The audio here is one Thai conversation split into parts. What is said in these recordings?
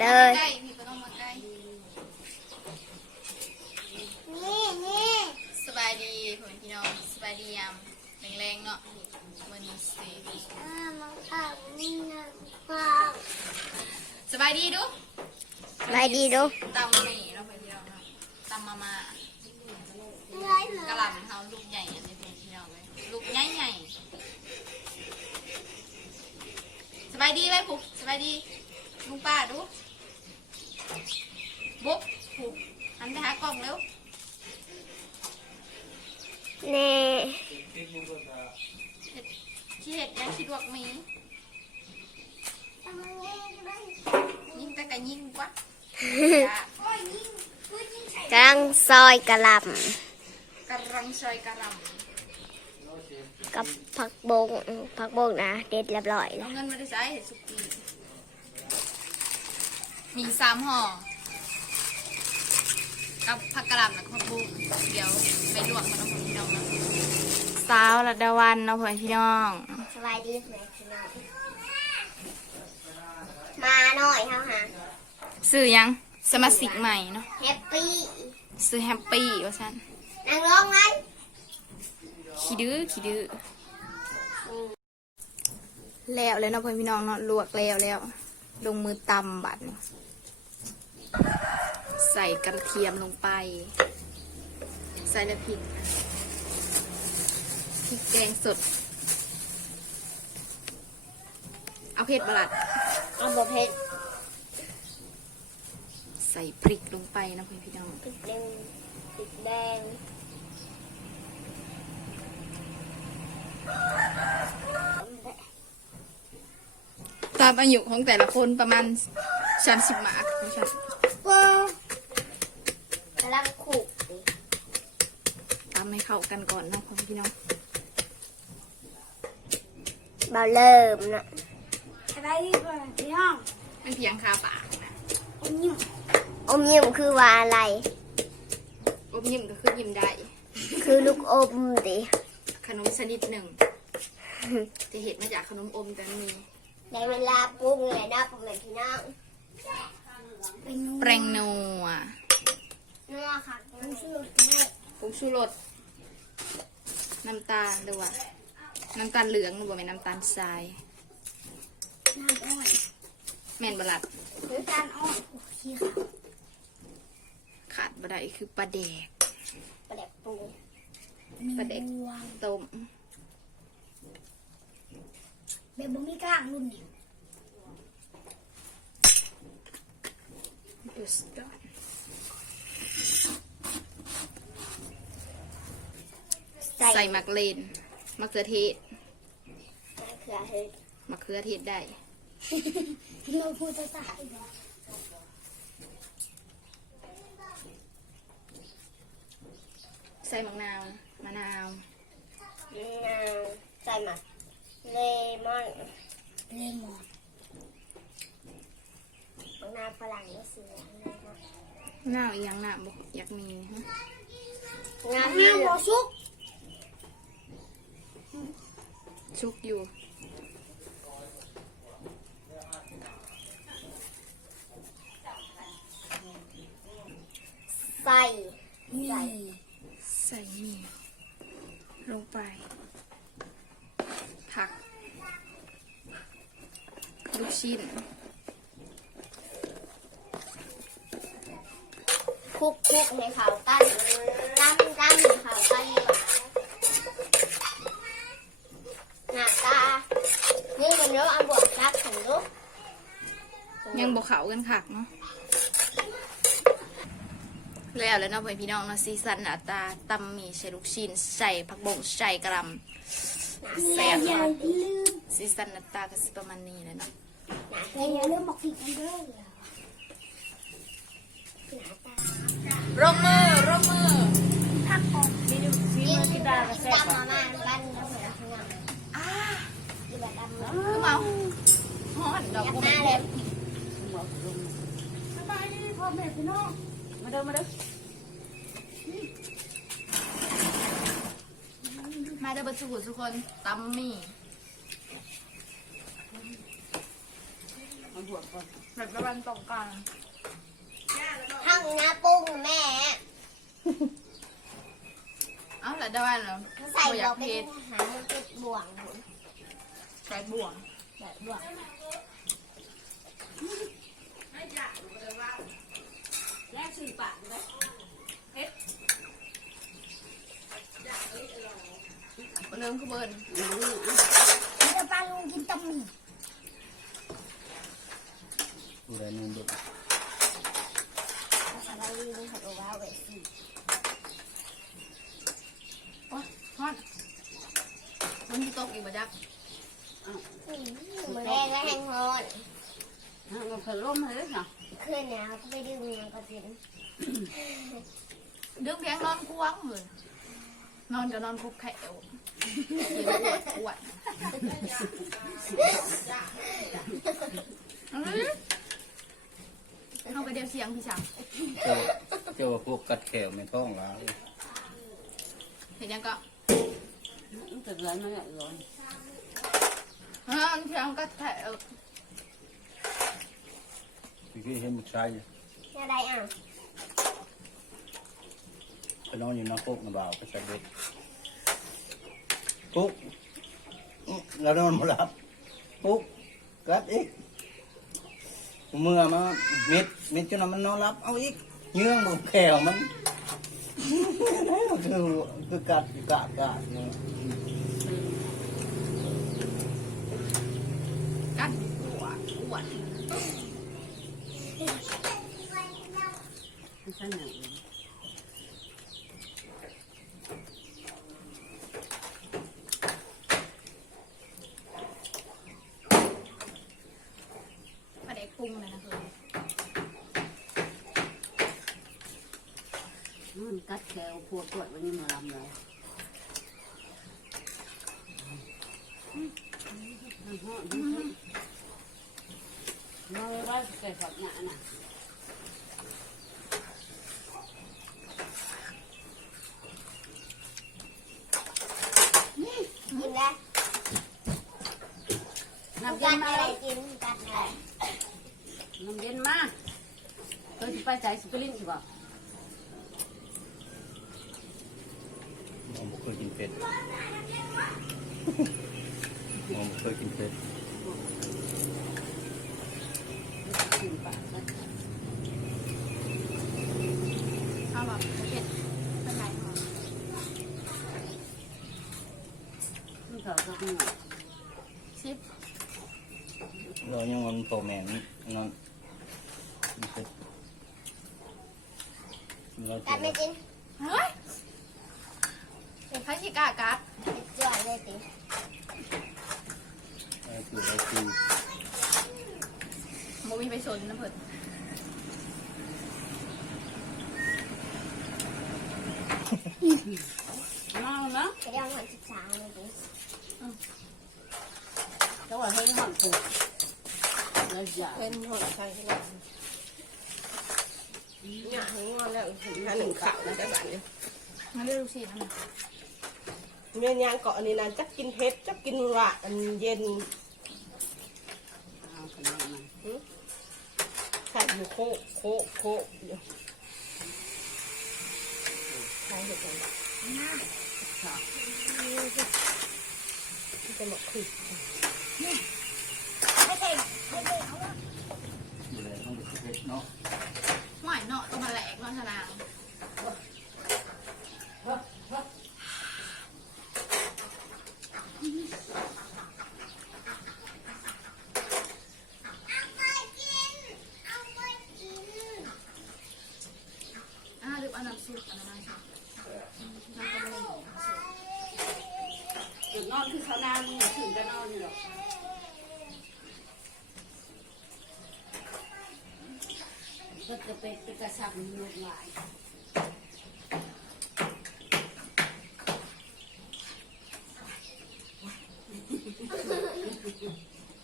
เลยใกล้พี่ก็ต้องมาใกล้นี่นี่สบายดีผมพี่น้องสบายดียามแรงๆเนาะวันนี้สิอ่ามันขับนี่นะว้าวสบายดีดูไปดีดูตำหมี่เนาะพี่น้องเนาะตำมาม่าอะไรเหรกระอหล่ำเขาลูกใหญ่อันนี้เป็นพี่น้องเลยลูกใหญ่ใหญ่สบายดีไหมปุ๊กสบายดีลุงป้าดู บุ๊บปุ๊กหันไปหากล้องเร็วแน่ที่เห็ดยังคิดว่ามียิงแต่ก็ยิงกว่าจ้ะกำลังซอยกระหลกำลังซอยกระหล่ำกับผักบงผักบงนะ เด็ดเรียบร้อยำแล้เอาวเงินมาได้ใช้เห็ดสุกี้ มีสามห่อ กับผักกระหล่ำแล้วก็ผักบุ้งเดี๋ยวไปลวกมันเอาของพี่น้องนะสาวระดาวันเนาะเพื่อนพี่น้อง สบายดีไหมพี่น้องมาหน่อยเท่าหาซื้อยัง สมาชิกใหม่เนาะ แฮปปี้ซื้อแฮปปี้ว่าฉันนางร้องไหมขี้ดื้อขี้ดื้อแล้วเลยเนาะเพื่อนพี่น้องเนาะลวกแล้วแล้ว ลงมือตำบัดนี้ ใส่กระเทียมลงไป ใส่แล้วพริกพริกแกงสด เอาเผ็ดบลัด เอาบะเพชรใส่พริกลงไปนะเพื่อนพี่น้องพริกแดงพริกแดงตามอายุของแต่ละคนประมาณสามสิบหมากไม่ใช่ว้าว กำลังขูดดิตามให้เข้ากันก่อนเนาะเพื่อนพี่น้องเบาเริ่มนะอะไรก่อนพี่น้องมันเพียงคาปากนะอมยิ้มอมยิ้มคือว่าอะไร อมยิ้มก็คือยิ้มได้ คือลูกอมดิขนมชนิดหนึ่ง จะเห็ดมาจากขนมอมแต่มีในเวลาปรุงเลยนะผมเป็นพี่น้องเป็นนูแปรงนัว นัวค่ะมันชื่อแม่ผงชูรสน้ำตาลด้วยน้ำตาลเหลืองหรือว่าเป็นน้ำตาลทรายน้ำอ้อยแม่นบลัดน้ำตาลอ้อยโอ้ขี้ขาวขาดบะไดคือปลาแดกประเด็กปรุงปลาแดกมีวางต้มแบบบ่มีกลางรุ่นนี่ดูสตอน ใส่มักเลนมะเขือเทศมะเขือเทศมะเขือเทศได้ เราพูดภาษาอีกแล้วใส่มะนาวมะนาว มะนาวใส่หมักเลมอนเลมอนมะนาวฝรั่งนี่สีเหลืองเลยค่ะมะนาวอีกอย่างหนาบอกอยากมีฮะ งาน้ำเหหัลืวองซุก ชุกอยู่ ใส่ นี่ ใส่หมี่ลงไป ผัก ลูกชิ้นคลุกคลุกให้เขากันตั้มตั้มให้เขากันดีกว่าหน้าตา นี่มันเนื้ออันบวกรักถึงลูก ยังบอกเขากันคักเนาะแล้วแล้วเนาะเพื่อนพี่น้องเนาะซีซันหน้าตาตำหมี่ใส่ลูกชิ้นใส่ผักบงใส่กระหลำแซ่บอย่าเนาะลืมซีซันหน้าตาก็สิประมาณนี้เลยเนาะแต่อย่าลืมบอกผิดกันเด้อร่มมือร่มมือพักก่อนกินกินตำมาม่าบ้านเราเหมือนข้างหลังอ่ากินแบบดำเนาะคือเมาฮอนดอกยักบัว หน้าเลยสบายดีพ่อแม่พี่น้องมาเด้อมาเด้อมาเด้อเบัสุกุทุกคนตำหมี่มันบวกก่อนแบบประมาณตรงกลางทั้งน้าปุ้งแม่ เอ้าแล้วได้ว่าแล้วใส่บ่อยาเรากเป็เผ็ดนหามันติดบ่วงหมุนใส่บ่วงแบบบ่วงแรกสื่อปาก เลยเริ่มคือเบิร์นอืมอะเดี๋ยวปลาลุงกินตำหมี่ดูแลนู่นดูภาษาบาลีนี่เขาบอกว่าเวสีโอ้ยฮอดมันที่ตกอีกบ่จักมือแรกก็แห้งฮอนอะ มันเคยล้มเลยเนาะขึ้นเขาก็ไปดึงมันก็กินดึงเพียงนอนกวางเลยนอนก็นอนคุกแขวเขยวปวดปวดอื้อเอาไปเดียวเสียงพี่ชาเจ้าเจ้าพวกกัดแขวไม่ท้องแล้วเห็นยังก็มันจะร้อนมันร้อนฮะเพียงก็แขวพี่คื อเห็นมันใช่อะไรอะไปนอนอยู่น้ำโคกน้ำบ่าวไปใส่เบ็ดปุ๊กอื้อแล้วนอนมาหลับปุ๊กกัดอีกเมื่อมาเม็ดเม็ดจนมันนอนหลับเอาอีกเยื่องบุกแขวมันคือคือกัดกาดกาดเนี่ย กันปวดปวด ไม่ใช่หนังประเด็กปรุงเลยนะคือมันกัดแขวปวดปวดวันนี้มาลำเลยมันหอดมันหอดมาเลยว่าใส่ฝักหนาน่ะ กินแล้ว น้ำเย็ กัน ด มา อะไร แล้ว กินกัดอะไร น้ำเย็นมาเธอจะไปใส่สปริงอีกบ่มองบ่เคยกินเป็ดมองบ่เคยกินเป็ดกินปากกันเอาแบบเผ็ดเป็นไรหรอมันเขาก็หัวชิปเรายังมันโตแมนนั่นกินเป็ดเรา กัดไม่กินเฮ้ยใครชิกล้ากัดเป็นจอยเลยสิคือเราคือโมมีไปชนนะเพิ่นน้องเนาะจะได้เอาหันศึกษาเลยสิแต่ว่าเฮ้ยหอมปูแล้วอย่าเป็นหัวใจที่เรา เนี่ยทั้งวันแล้วถึงหาหนึ่งข่าวนะได้บ้านเนี่ยมาเรียกลูกศินะเมียนยางเกาะอันนี้นะจักกินเพชรจักกินหวานอันเย็นเอาขนมมันใส่อยู่โคโคโคอยู่ใส่เห็ดกันค่ะมันจะหมกขึ้นไม่ใช่ไม่ใช่เอาดูแลต้องเป็นเป็ดเนาะ เนาะต้องมาแหลกเนาะชนางอ่าหรือเอาน้ำซุปอันนั้นมาใช่น้ำกระดูกจุดนอนคือเขานานมึงถึงจะนอนอยู่หรอก ก็จะเป็นเป็นกระชับมีลูกหลาย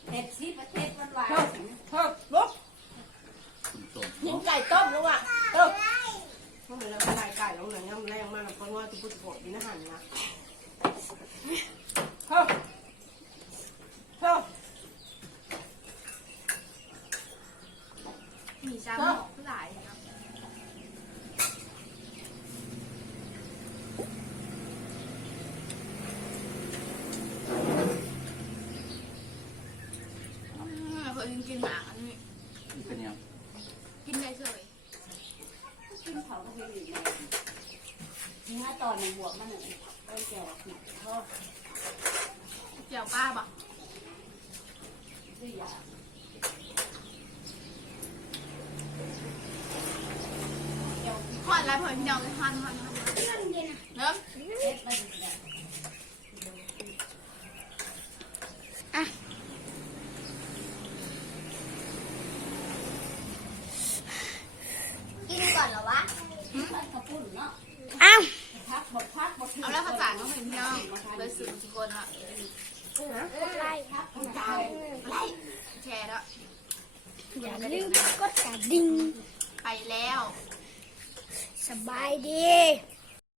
เผ็ดสิประเทศมันหวานเฮ้ยเฮ้ยลุกยิงไก่ต้มแล้วอะเออทำไมเราไก่ไก่แล้วหนังย่ำแรงมากเพราะว่าจะพูดโกรธนี่นะหันนะเฮ้ยเฮ้ย มีชาหมอกหลายเนาะอืมเคย กินหมากอันนี้เป็นยังกินได้เฉยกินเขาก็ไม่ดีเลยเนื้อตอนในบวกมันน่ะต้นแก่หนักทอดเจียวป้าบอกด้วยยาทอดแล้วเพื่อนพี่น้องทอดทอดทอดเริ่มเอ็ดมาดีแล้ว กินก่อนเหรอวะ มันกระปุ่นเนาะ อ้าว พักบดพักบด เนาะเพื่อนพี่น้องเลยสื่อทุกคนอะไล่แชร์แล้วอย่าลืมกดกระดิ่งไปแล้ว สบายดี